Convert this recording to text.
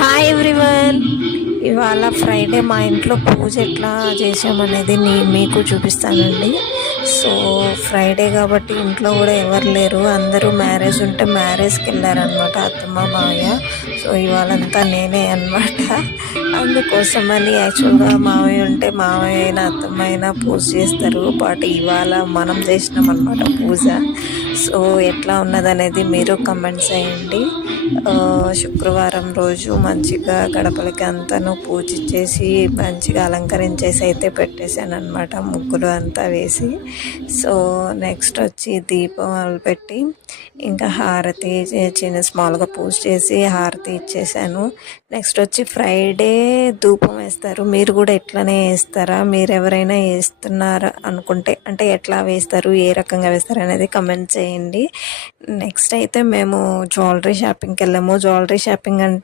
Hi everyone. ఇవాళ Friday మా ఇంట్లో పూజ ఎట్లా చేసామనేది మీకు చూపిస్తానండి. సో ఫ్రైడే కాబట్టి ఇంట్లో కూడా ఎవరు లేరు, అందరూ మ్యారేజ్ ఉంటే మ్యారేజ్కి వెళ్ళారనమాట, అత్తమ్మ మావయ్య. సో ఇవాళంతా నేనే అనమాట. అందుకోసమని యాక్చువల్గా మావయ్య ఉంటే మావయ్య అయినా అత్తమ్మ అయినా పూజ చేస్తారు, బట్ ఇవాళ మనం చేసినాం అనమాట పూజ. సో ఎట్లా ఉన్నదనేది మీరు కమెంట్స్ చేయండి. శుక్రవారం రోజు మంచిగా గడపలకి అంతాను పూజ చేసి మంచిగా అలంకరించేసి అయితే పెట్టేశాను అనమాట, ముగ్గులు అంతా వేసి. సో నెక్స్ట్ వచ్చి దీపాలు పెట్టి ఇంకా హారతి చిన్న స్మాల్గా పూజ చేసి హారతి ఇచ్చేసాను. నెక్స్ట్ వచ్చి ఫ్రైడే ధూపం వేస్తారు, మీరు కూడా ఎట్లనే వేస్తారా? మీరు ఎవరైనా వేస్తున్నారా అనుకుంటే, అంటే ఎట్లా వేస్తారు, ఏ రకంగా వేస్తారు అనేది కమెంట్ చేయండి. నెక్స్ట్ అయితే మేము జ్యువెలరీ షాపింగ్కి వెళ్ళాము. జ్యువెలరీ షాపింగ్ అంటే